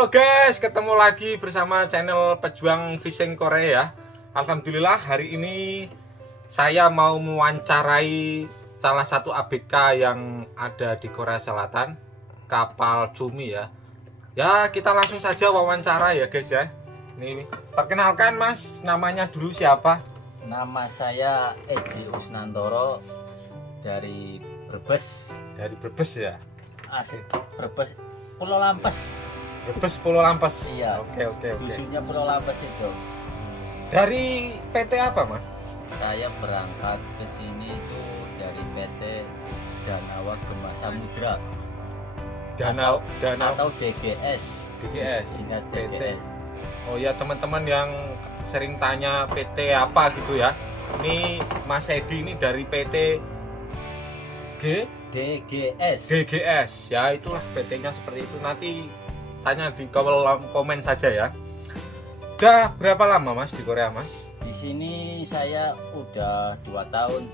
Halo guys, ketemu lagi bersama channel Pejuang Fishing Korea ya. Alhamdulillah hari ini saya mau mewawancarai salah satu ABK yang ada di Korea Selatan, kapal Cumi ya. Ya kita langsung saja wawancara ya guys ya. Ini perkenalkan mas, namanya dulu siapa? Nama saya Edi Usnantoro dari Brebes. Dari Brebes ya. Asik, Brebes Pulau Lampes. Brebes Pulau Lampes. Iya. Oke. Dusunnya Pulau Lampes itu. Dari PT apa mas? Saya berangkat ke sini itu dari PT Danawa Gema Samudra Danau atau DGS. DGS. Singkat PT. DGS. Oh ya teman-teman yang sering tanya PT apa gitu ya. Ini Mas Edi ini dari PT DGS. DGS ya, itulah PT-nya seperti itu. Nanti tanya di kolom komen saja ya. Udah berapa lama Mas di Korea Mas? Di sini saya udah 2 tahun.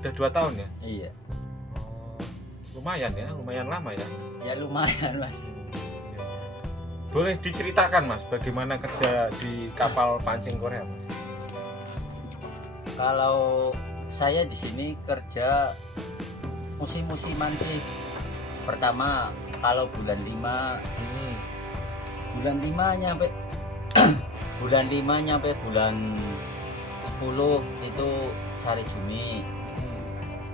Udah 2 tahun ya? Iya. Oh, lumayan ya, lumayan lama ya. Ya lumayan, Mas. Boleh diceritakan Mas bagaimana kerja di kapal pancing Korea Mas? Kalau saya di sini kerja musim-musiman sih. Pertama kalau bulan 5 nyampe bulan 5 nyampe bulan 10 itu cari cumi.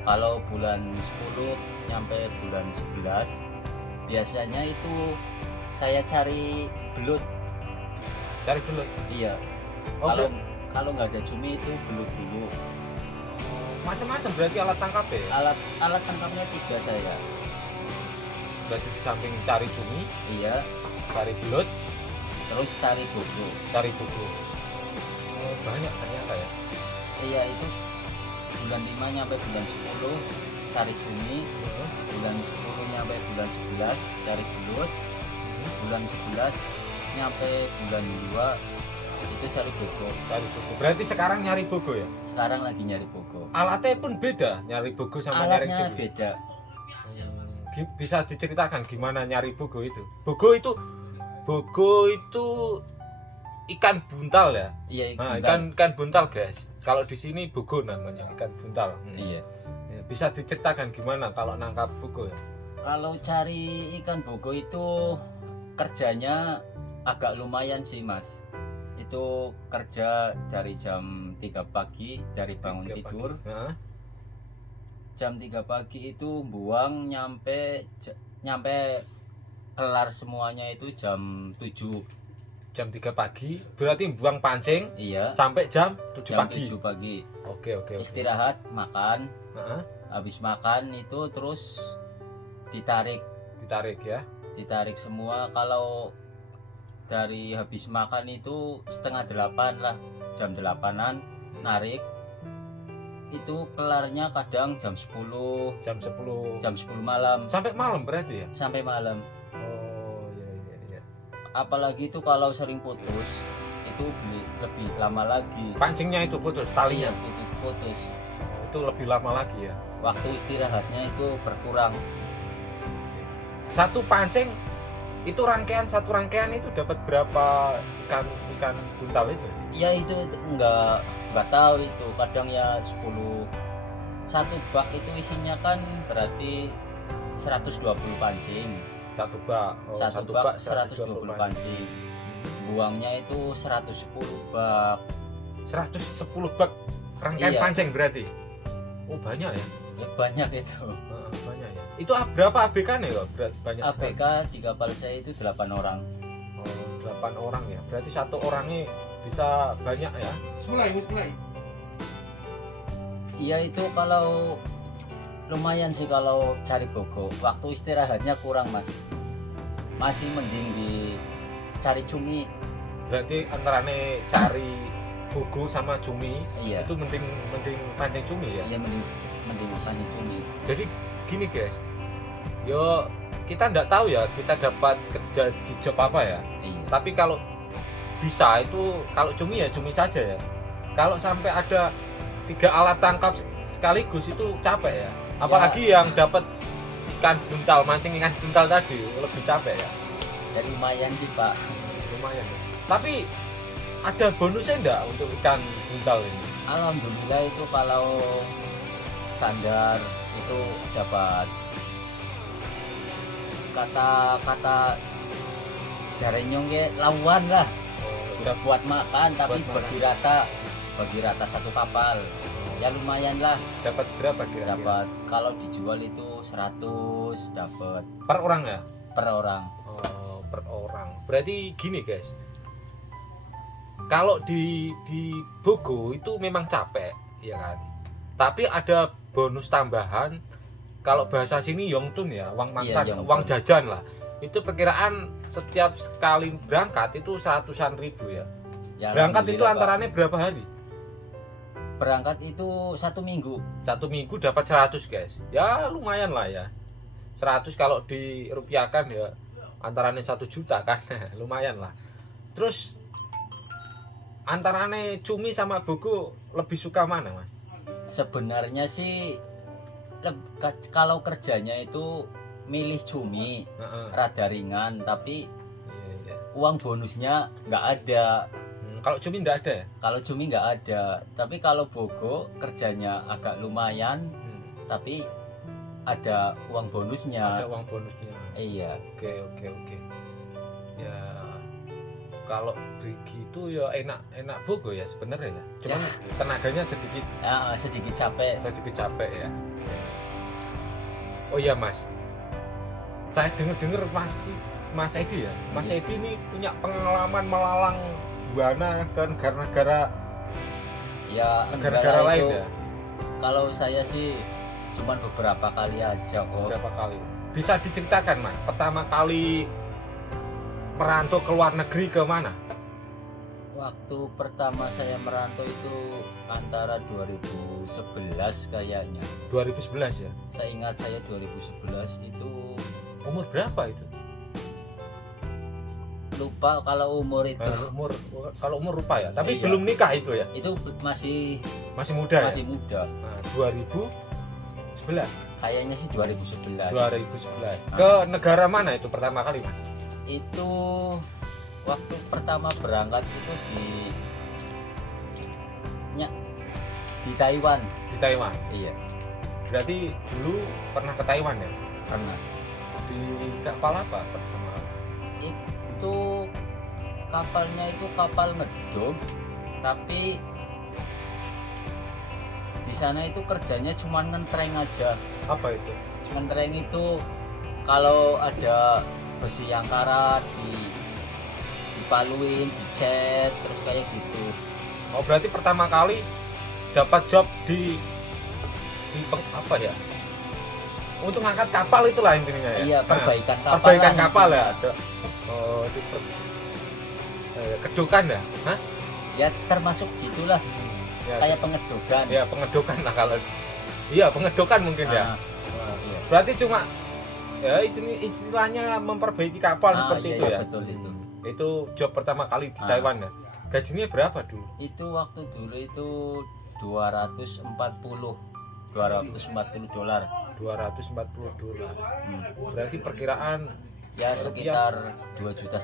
Kalau bulan 10 nyampe bulan 11 biasanya itu saya cari belut. Cari belut? Iya. Oh, Kalau nggak ada cumi itu belut dulu. Macam-macam berarti alat tangkap ya? Alat tangkapnya 3 saya. Berarti di samping cari cumi, Iya, cari belut, terus cari bogo. cari buku. Oh, banyak ternyata ya. Iya, itu bulan 5 nyampe bulan 10 cari cumi, bulan 10 nyampe bulan 11 cari belut, bulan 11 nyampe bulan 2 itu cari bogo. Cari buku. Berarti sekarang nyari bogo ya? Sekarang lagi nyari bogo. Alatnya pun beda, nyari bogo sama nyari Alatnya cumi. beda. Bisa diceritakan gimana nyari bogo itu? Bogo itu ikan buntal ya? Iya, Nah, buntal. ikan buntal guys. Kalau di sini bogo namanya, ikan buntal. Iya. Ya, bisa diceritakan gimana kalau nangkap bogo ya? Kalau cari ikan bogo itu kerjanya agak lumayan sih, Mas. Itu kerja dari jam 3 pagi dari bangun 3 tidur. pagi. Hah? Jam 3 pagi itu buang nyampe kelar semuanya itu jam 7. Jam 3 pagi berarti buang pancing Iya, sampai jam 7 jam pagi. 7 pagi. Oke. Istirahat, makan. Heeh, Habis makan itu terus ditarik ditarik ya. semua. Kalau dari habis makan itu setengah 8 lah, jam 8-an narik. Itu kelarnya kadang jam 10 Jam 10 malam sampai malam berarti ya? sampai malam. Oh iya. Apalagi itu kalau sering putus itu lebih lama lagi. Pancingnya itu putus, Iya, talinya itu putus. itu lebih lama lagi ya. Waktu istirahatnya itu berkurang. Satu pancing itu satu rangkaian itu dapat berapa ikan buntal itu? Ya itu nggak tahu itu, kadang ya 10. Satu bak itu isinya kan berarti 120 pancing. Satu bak. Oh, Satu bak 120 pancing. Buangnya itu 110 bak. 110 bak rangkaian Iya. pancing berarti. Oh banyak ya. Ya, banyak itu. Banyak ya. Itu berapa ABK nih kok? Banyak sekali. ABK di kapal saya itu 8 orang. Oh, 8 orang ya. Berarti satu orangnya bisa banyak ya. mulai. Iya, itu kalau lumayan sih kalau cari bogo. Waktu istirahatnya kurang, Mas. Masih mending cari cumi. Berarti antarane cari bogo sama cumi Iya. itu mending pancing cumi ya. Iya, mending pancing cumi. Jadi gini guys, yo kita nggak tahu ya kita dapat kerja di job apa ya. Iya. Tapi kalau bisa itu kalau cumi ya cumi saja ya. Kalau sampai ada 3 alat tangkap sekaligus itu capek ya. Apalagi yang dapat ikan buntal, mancing ikan buntal tadi lebih capek ya. Ya lumayan sih Pak. Lumayan ya. Tapi ada bonusnya enggak untuk ikan buntal ini? Alhamdulillah itu kalau sandar itu dapat kata jarenyong ya lawan lah. Udah buat makan tapi Buat makan. bagi rata satu kapal. Ya lumayan lah. Dapat berapa kira-kira? Dapat kalau dijual itu 100 dapat Per orang ya? per orang. Oh, per orang. Berarti gini guys. Kalau di Bogo itu memang capek, ya kan. Tapi ada bonus tambahan. Kalau bahasa sini yongtun ya, uang makan, Iya, yongtun. uang jajan lah. Itu perkiraan setiap sekali berangkat itu 100-an ribu ya. Ya, Berangkat itu alhamdulillah, Pak. antaranya berapa hari? Berangkat itu 1 minggu. 1 minggu dapat 100 guys. Ya lumayan lah ya. 100 kalau dirupiahkan ya antaranya 1 juta kan. Lumayan lah. Terus antaranya cumi sama Bogo lebih suka mana mas? Sebenarnya sih kalau kerjanya itu milih cumi, Heeh. rada ringan, tapi Iya, iya. uang bonusnya nggak ada. Kalau cumi nggak ada ya? Kalau cumi nggak ada, tapi kalau Bogo kerjanya agak lumayan, tapi ada uang bonusnya. Ada uang bonusnya. Iya. Oke. Ya kalau Brigi itu ya enak Bogo ya sebenarnya ya. Cuman tenaganya sedikit Sedikit capek. capek ya. Oh iya mas, saya dengar Mas Edi ya. Mas Iya. Edi ini punya pengalaman melalang buana ke negara-negara Ya negara-negara enggak lah lain itu. ya. Kalau saya sih cuman beberapa kali aja kok. Berapa kali? Bisa diceritakan mas, pertama kali merantau ke luar negeri ke mana? Waktu pertama saya merantau itu antara 2011 kayaknya. 2011 ya. Saya ingat saya 2011 itu Umur berapa itu? lupa kalau umur itu. Kalau umur lupa ya. Tapi Iya. belum nikah itu ya. Itu masih Masih muda masih ya. muda. Nah, 2011. Kayaknya sih 2011. 2011. Ke negara mana itu pertama kali mas? Itu waktu pertama berangkat itu di Taiwan. Di Taiwan. Iya, Berarti dulu pernah ke Taiwan ya? pernah. Di kapal apa pertama? Itu kapalnya itu kapal ngedok, tapi di sana itu kerjanya cuma ngentreng aja. Apa itu? Ngentreng itu kalau ada besi yang karat dipaluin, dicet, terus kayak gitu. Oh berarti pertama kali dapat job di apa ya? Untuk ngangkat kapal itulah intinya ya. Iya, perbaikan kapal. Perbaikan lah kapal ya. intinya. Ada. Oh kedokan ya? Hah? Ya termasuk gitulah, Ya, kayak pengedokan. ya pengedokan lah kalau. Iya pengedokan mungkin ya. Ah, iya. Berarti cuma ya itu istilahnya memperbaiki kapal seperti iya, itu iya, ya. betul itu. Itu job pertama kali di Taiwan ya. Gajinya berapa dulu? Itu waktu dulu itu 240 dolar. 240 dolar. Hmm. Berarti perkiraan Ya sekitar 2,5 juta.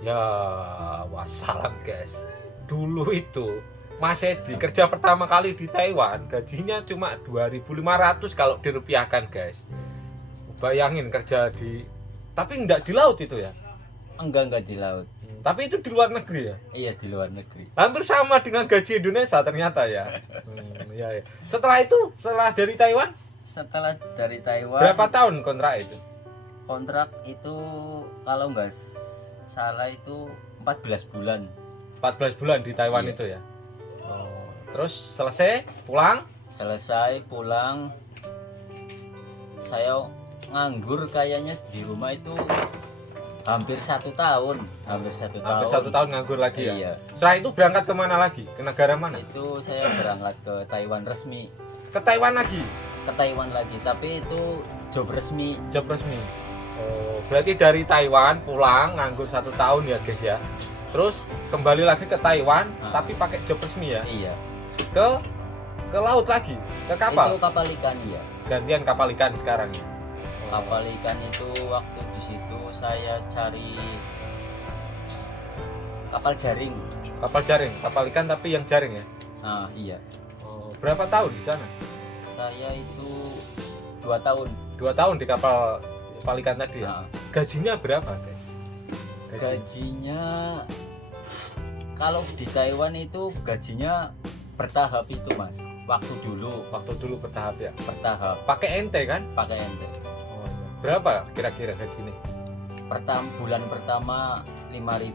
ya wassalam guys. Dulu itu Mas Edi kerja pertama kali di Taiwan gajinya cuma 2.500 kalau dirupiahkan guys. Bayangin kerja di tapi enggak di laut itu ya. Enggak di laut. Tapi itu di luar negeri ya. Iya, di luar negeri. Hampir sama dengan gaji Indonesia ternyata ya. Iya, iya. Setelah dari Taiwan Setelah dari Taiwan, berapa tahun kontrak itu? kontrak itu kalau nggak salah itu 14 bulan. 14 bulan di Taiwan Iya. itu ya. Oh, terus selesai pulang? Selesai pulang, saya nganggur kayaknya di rumah itu hampir 1 tahun. Hampir satu tahun Nganggur lagi ya. Iya. Setelah itu berangkat kemana lagi? Ke negara mana? Itu saya berangkat ke Taiwan resmi. Ke Taiwan lagi. Ke Taiwan lagi, tapi itu job resmi. Job resmi. Oh, berarti dari Taiwan pulang nganggur 1 tahun ya guys ya. Terus kembali lagi ke Taiwan, tapi pakai job resmi ya. Iya. Ke laut lagi, ke kapal. Itu kapal ikan, iya. Gantian kapal ikan sekarang ya. Kapal ikan itu waktu di situ saya cari kapal jaring. Kapal jaring, kapal ikan tapi yang jaring ya. Nah, iya. Oh, berapa tahun di sana? Saya itu 2 tahun. 2 tahun di kapal ikan tadi ya. Nah, Gajinya berapa, guys? gajinya kalau di Taiwan itu gajinya bertahap itu, Mas. Waktu dulu bertahap ya. bertahap Pakai ente kan? pakai ente. Oh, iya. Berapa kira-kira gajinya? Bulan pertama 5.000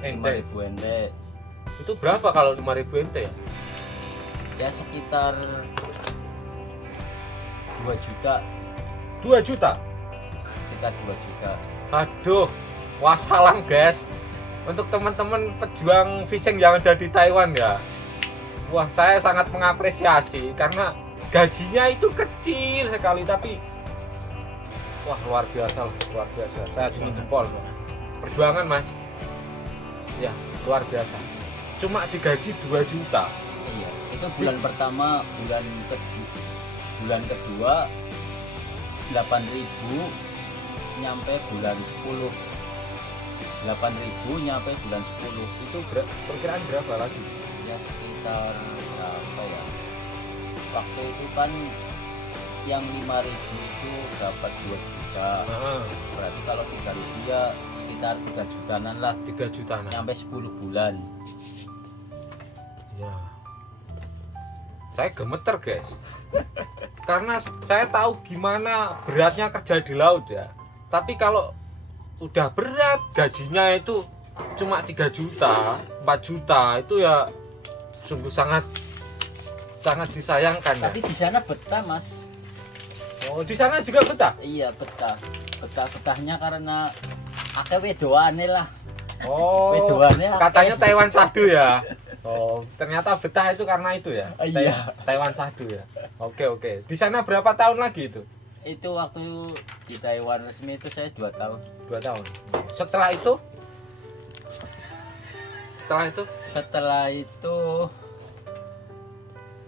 Ente. 5.000 ente. Itu berapa kalau 5.000 ente ya? Ya sekitar 2 juta, 2 juta. sekitar 2 juta. Aduh, wassalam guys. Untuk teman-teman pejuang fishing yang ada di Taiwan ya. Wah, saya sangat mengapresiasi karena gajinya itu kecil sekali tapi wah luar biasa, luar biasa. Saya cuma jempol. Perjuangan, Mas. Ya, luar biasa. Cuma digaji 2 juta. Iya, itu bulan pertama, bulan kedua 8.000 nyampe bulan 10. 8.000 nyampe bulan 10. Itu perkiraan berapa lagi? Ya sekitar berapa ya? Waktu itu kan yang 5.000 itu dapat 2 juta. Nah, Berarti kalau 3.000 ya sekitar 3 jutaan lah, 3 juta. nyampe 10 bulan. Ya. Saya gemeter, guys. Karena saya tahu gimana beratnya kerja di laut ya. Tapi kalau udah berat, gajinya itu cuma 3 juta, 4 juta, itu ya sungguh sangat disayangkan ya. Tapi di sana betah, Mas. Oh, di sana juga betah? Iya, betahnya karena akeh wedoane lah. Oh, Wedoane akeh. katanya Taiwan Sadu ya. Oh, ternyata betah itu karena itu ya. Iya. Taiwan Sadu ya. Oke. Di sana berapa tahun lagi itu? Itu waktu di Taiwan resmi itu saya 2 tahun. 2 tahun. Setelah itu Setelah itu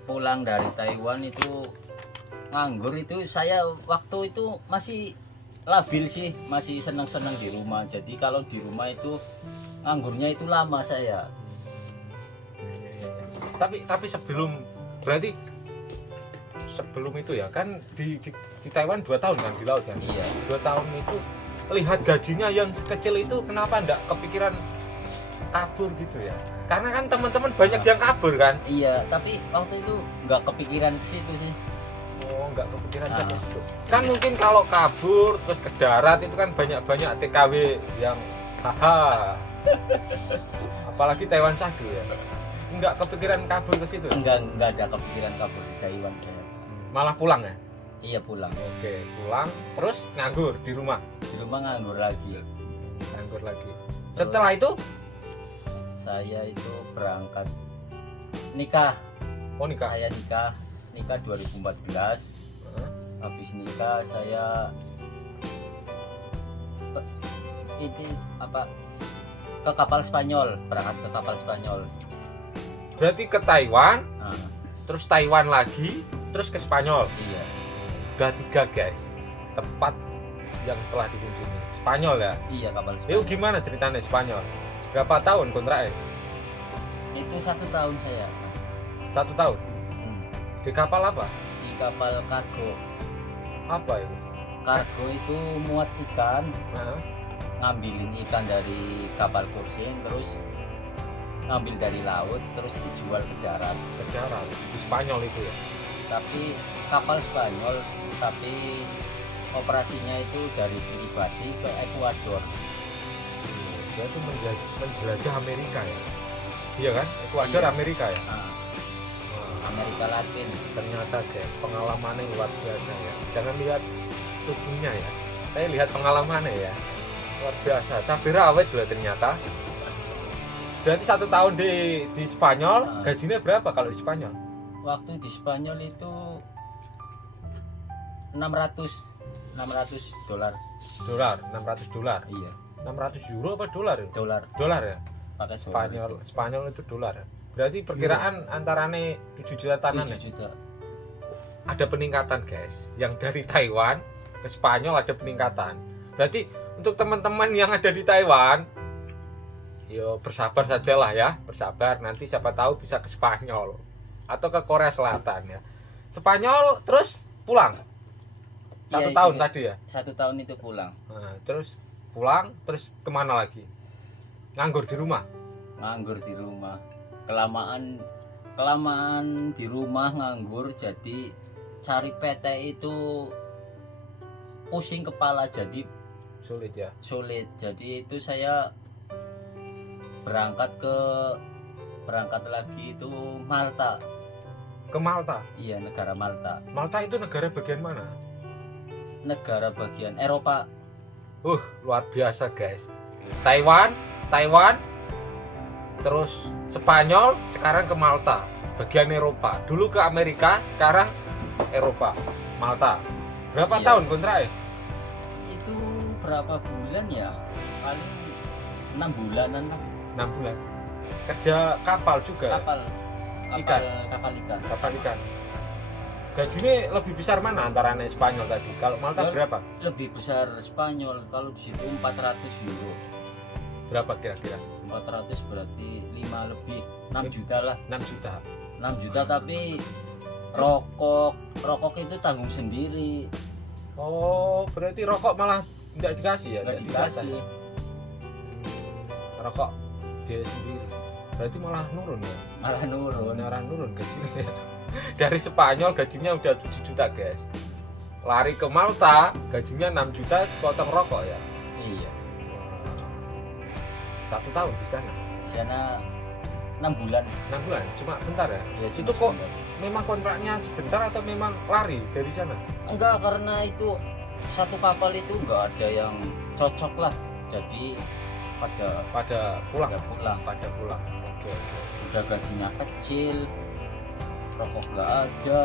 pulang dari Taiwan itu nganggur. Itu saya waktu itu masih labil sih, masih senang-senang di rumah. Jadi kalau di rumah itu nganggurnya itu lama saya. tapi sebelum itu ya kan di Taiwan 2 tahun kan di laut kan. Iya. 2 tahun itu lihat gajinya yang sekecil itu kenapa enggak kepikiran kabur gitu ya? Karena kan teman-teman banyak yang kabur kan. Iya, tapi waktu itu nggak kepikiran ke situ sih. Oh, enggak kepikiran Ah. ke situ. Kan mungkin kalau kabur terus ke darat itu kan banyak TKW yang haha. Apalagi Taiwan Sadu ya. Enggak kepikiran kabur ke situ. Enggak ada kepikiran kabur di Taiwan saya. Malah pulang ya. Iya, pulang. Oke, pulang terus nganggur di rumah. Di rumah nganggur lagi. Nganggur lagi. Setelah itu Saya itu berangkat nikah. oh nikah. Saya nikah 2014. Habis nikah saya ini ke kapal Spanyol, berangkat ke kapal Spanyol. Berarti ke Taiwan, Nah, terus Taiwan lagi, terus ke Spanyol. iya. Udah 3 guys tempat yang telah dikunjungi. Spanyol ya. Iya, kapal Itu Spanyol. gimana ceritanya Spanyol? Berapa tahun kontraknya? Itu 1 tahun saya, Mas. 1 tahun. Hmm. Di kapal apa? Di kapal kargo. Apa itu? Kargo itu muat ikan, Nah, ngambilin ikan dari kapal kursing, terus ngambil dari laut, terus dijual ke darat. ke darat. Di Spanyol itu ya. Tapi kapal Spanyol, tapi operasinya itu dari Kiribati ke Ekuador. Dia itu menjelajah Amerika ya. Iya kan? Ekuador Iya. Amerika ya. Nah, Wah, Amerika Latin. ternyata kayak pengalamannya luar biasa ya. Jangan lihat tubuhnya ya. Saya lihat pengalamannya ya. Luar biasa. Cabai rawit loh ternyata. Berarti 1 tahun di Spanyol, Nah. gajinya berapa kalau di Spanyol? Waktu di Spanyol itu 600 dolar. Dolar, 600 dolar. Iya, 600 euro apa dolar ya? dolar. Dolar ya. Pakai Spanyol itu dolar ya. Berarti perkiraan antarane 7 juta tanan ya. 7 juta. Ada peningkatan guys. Yang dari Taiwan ke Spanyol ada peningkatan. Berarti untuk teman-teman yang ada di Taiwan, yo bersabar sajalah ya, bersabar. Nanti siapa tahu bisa ke Spanyol atau ke Korea Selatan ya. Spanyol terus pulang. Satu Iya, tahun itu, tadi ya. 1 tahun itu pulang. Nah, terus pulang, terus kemana lagi? Nganggur di rumah. Nganggur di rumah. Kelamaan di rumah nganggur, jadi cari PT itu pusing kepala, jadi Sulit ya. sulit. Jadi itu saya berangkat lagi itu Malta. Ke Malta. Iya, negara Malta. Malta itu negara bagian mana? Negara bagian Eropa. Luar biasa guys. Taiwan, terus Spanyol, sekarang ke Malta, bagian Eropa. Dulu ke Amerika, sekarang Eropa, Malta. Berapa Iya. tahun kontraknya? Itu berapa bulan ya? Paling 6 bulanan lah. 6 bulan. Kerja kapal juga. Kapal Ikan. kapal ikan. Gajinya lebih besar mana antara Spanyol tadi? Kalau Malta Ya. berapa? Lebih besar Spanyol, kalau di situ 400 euro. Berapa kira-kira? 400 berarti 5 lebih 6 juta lah. 6 juta. 6 juta tapi rokok itu tanggung sendiri, Oh, berarti rokok malah tidak dikasih ya? nggak Nggak dikasih. Rokok biaya sendiri. Berarti malah nurun ya? Malah nurun. Beneran nurun gajinya. Dari Spanyol gajinya udah 7 juta guys. Lari ke Malta gajinya 6 juta potong rokok ya. Iya, Wah. 1 tahun di sana. di sana 6 bulan. 6 bulan cuma bentar ya. Ya, Itu kok memang kontraknya sebentar atau memang lari dari sana? enggak, karena itu satu kapal itu enggak ada yang cocok lah, jadi Pada pulang. pada pulang. Oke. Udah gajinya kecil, rokok enggak ada,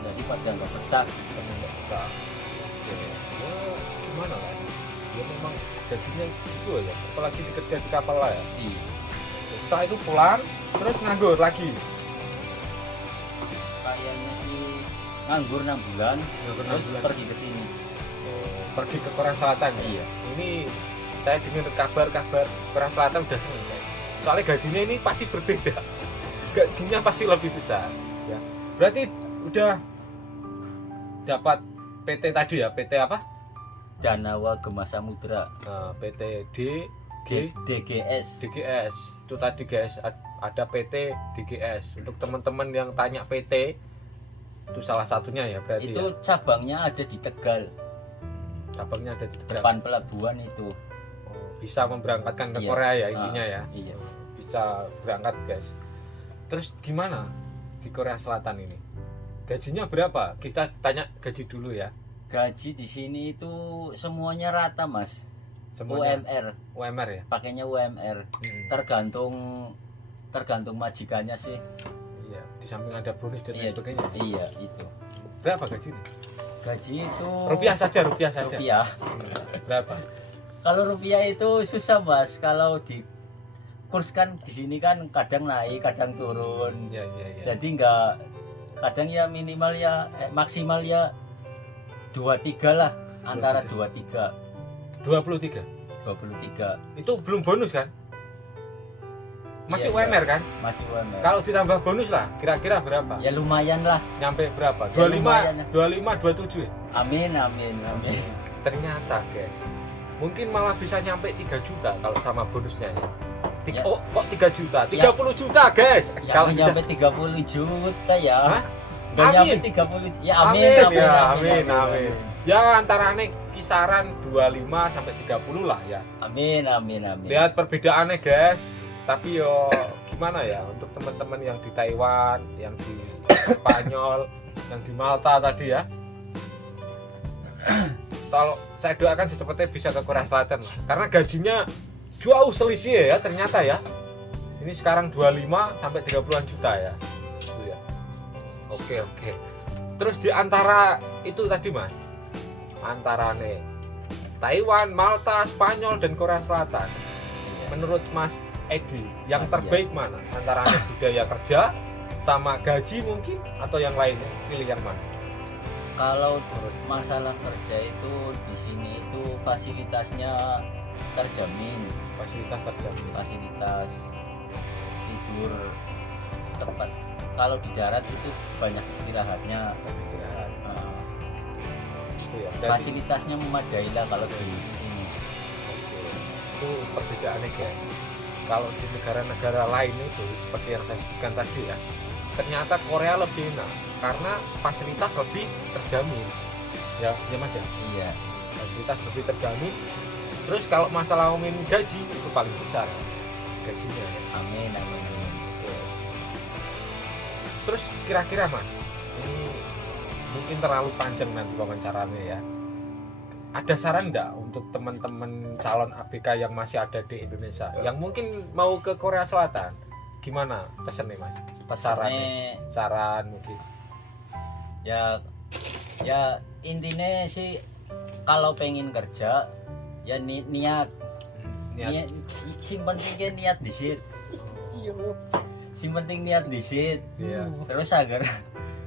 jadi pada enggak betah. Oke. Ya gimana lah? Ya memang gajinya segitu aja. Apalagi dikerja di kapal lah ya. Iya. Setelah itu pulang terus nganggur lagi. Kayaknya sih nganggur 6 bulan, Nganggur 6 terus bulan. pergi ke sini. Pergi ke Korea Selatan ya? Iya. Ini saya dengar kabar Korea Selatan udah seneng guys. Soalnya gajinya ini pasti berbeda. Gajinya pasti lebih besar ya. Berarti udah dapat PT tadi ya, PT apa? Danawa Gema Samudra, PT DGS. DGS. Itu tadi guys, ada PT DGS. Untuk teman-teman yang tanya PT, itu salah satunya ya berarti Itu ya. cabangnya ada di Tegal, Cabangnya ada di Tegal. depan pelabuhan itu. Oh, bisa memberangkatkan ke Iya. Korea ya intinya ya. Iya. Bisa berangkat guys. Terus gimana di Korea Selatan ini? Gajinya berapa? Kita tanya gaji dulu ya. Gaji di sini itu semuanya rata, Mas. Semuanya UMR, UMR ya. pakainya UMR. Tergantung majikannya sih. Iya, di samping ada bonus dan lain Iya. sebagainya. Iya, itu. Berapa gajinya? Gaji itu Rupiah saja. Rupiah. Berapa? Kalau rupiah itu susah, Mas. Kalau di kurs kan di sini kan kadang naik, kadang turun. Iya. Jadi enggak, kadang ya minimal ya maksimal ya 23 lah, antara 23 23. 23. Itu belum bonus kan? Masih Iya, UMR kan? Masih UMR. Kalau ditambah bonus lah, kira-kira berapa? Ya lumayan lah. Nyampe berapa? Ya, lumayan. 25, 27 ya? Amin. Ternyata guys, mungkin malah bisa nyampe 3 juta kalau sama bonusnya ya. Ya. Oh, kok 3 juta? Ya. 30 juta guys. Ya Kalau nyampe 30 juta ya. Hah? Nggak nyampe Amin. 30. Ya Amin. Ya antara nih kisaran 25 sampai 30 lah ya. Amin. Lihat perbedaannya guys. Tapi yo gimana ya untuk teman-teman yang di Taiwan, yang di Spanyol, yang di Malta tadi ya. Kalau saya doakan secepatnya bisa ke Korea Selatan lah. Karena gajinya jauh selisih ya ternyata ya. Ini sekarang 25 sampai 30-an juta ya. Gitu ya. Oke. Terus di antara itu tadi Mas, antara nih Taiwan, Malta, Spanyol dan Korea Selatan. Menurut Mas Edi, yang terbaik mana? Antara budaya kerja sama gaji mungkin atau yang lainnya? Pilih yang mana? Kalau masalah kerja itu di sini itu fasilitasnya terjamin, Fasilitas terjamin. fasilitas tidur tempat. Kalau di darat itu banyak istirahatnya. Istirahat. Nah, Itu ya. Berarti fasilitasnya memadai lah kalau di sini. itu perbedaannya guys. Kalau di negara-negara lain itu seperti yang saya sebutkan tadi ya, ternyata Korea lebih enak karena fasilitas lebih terjamin. Ya Mas ya. Iya. Fasilitas lebih terjamin. Terus kalau masalah ngomongin gaji itu paling besar gajinya ya. Amin, amin, amin. Terus kira-kira Mas, ini mungkin terlalu panjang nanti wawancaranya ya. Ada saran nggak untuk teman-teman calon ABK yang masih ada di Indonesia, yang mungkin mau ke Korea Selatan? Gimana pesannya Mas? Pesannya Saran mungkin. ya intinya sih kalau pengen kerja ya niat Niat. simpen penting niat di situ. Sing penting niat di situ. Iya. Terus agar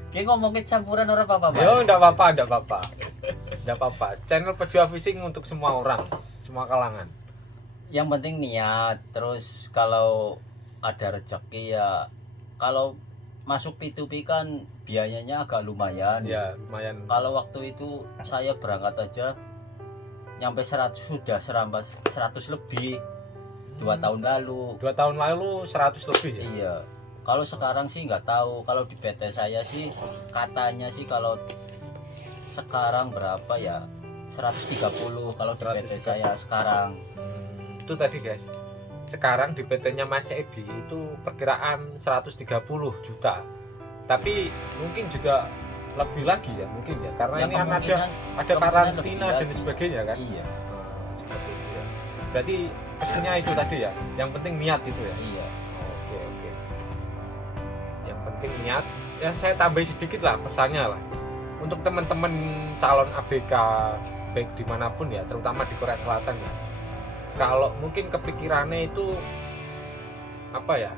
kayak ngomongin campuran orang apa Mas? Yo, enggak apa-apa. Enggak apa-apa. Channel Pejuang Fishing untuk semua orang, semua kalangan. Yang penting niat. Terus kalau ada rezeki ya, kalau masuk P2P kan biayanya agak lumayan. Ya, lumayan. Kalau waktu itu saya berangkat aja nyampe 100 sudah serambas 100 lebih 2 tahun lalu. 2 tahun lalu 100 lebih ya. Iya. Kalau sekarang sih nggak tahu. Kalau di PT saya sih katanya sih kalau sekarang berapa ya? 130 kalau di PT 130. saya sekarang. Itu tadi guys. Sekarang di PT-nya Mas Edi itu perkiraan 130 juta. Tapi mungkin juga lebih lagi ya mungkin ya. Karena Ya, ini kan ada kemungkinan karantina lebih dan lagi. sebagainya kan. Iya. Nah, seperti itu ya. Berarti pesannya itu tadi ya. Yang penting niat itu ya. Iya. Oke. Yang penting niat. Ya saya tambahin sedikit lah pesannya lah. Untuk teman-teman calon ABK baik dimanapun ya, terutama di Korea Selatan ya. Kalau mungkin kepikirannya itu apa ya?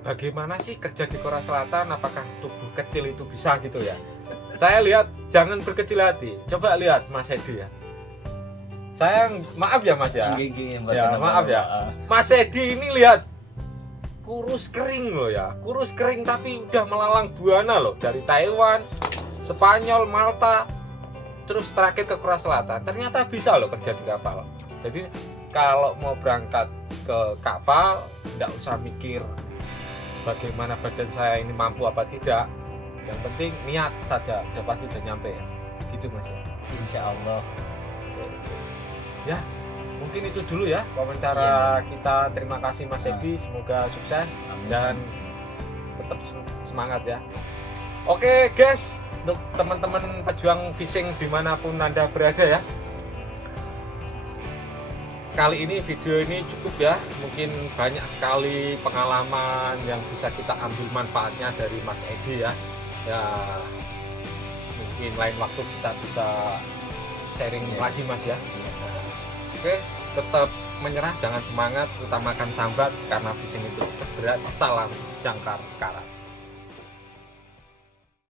Bagaimana sih kerja di Korea Selatan? Apakah tubuh kecil itu bisa gitu ya? Saya lihat jangan berkecil hati. Coba lihat Mas Edi ya. Saya maaf ya Mas ya. Ya, maaf ya. Mas Edi ini lihat kurus kering loh ya, kurus kering tapi udah melalang buana loh, dari Taiwan, Spanyol, Malta, terus terakhir ke Korea Selatan. Ternyata bisa loh kerja di kapal. Jadi kalau mau berangkat ke kapal nggak usah mikir bagaimana badan saya ini mampu apa tidak. Yang penting niat saja, udah pasti udah nyampe ya. Gitu Mas ya. Insya Allah. Ya, mungkin itu dulu ya wawancara Iya, Mas. kita. Terima kasih Mas Edi, semoga sukses Amin. dan tetap semangat ya. Oke guys, untuk teman-teman pejuang fishing dimanapun Anda berada ya, kali ini video ini cukup ya. Mungkin banyak sekali pengalaman yang bisa kita ambil manfaatnya dari Mas Edi ya. Ya mungkin lain waktu kita bisa sharing Iya. lagi Mas ya. Oke, tetap menyerah, jangan semangat, utamakan sambat karena fishing itu berat. Salam jangkar karat.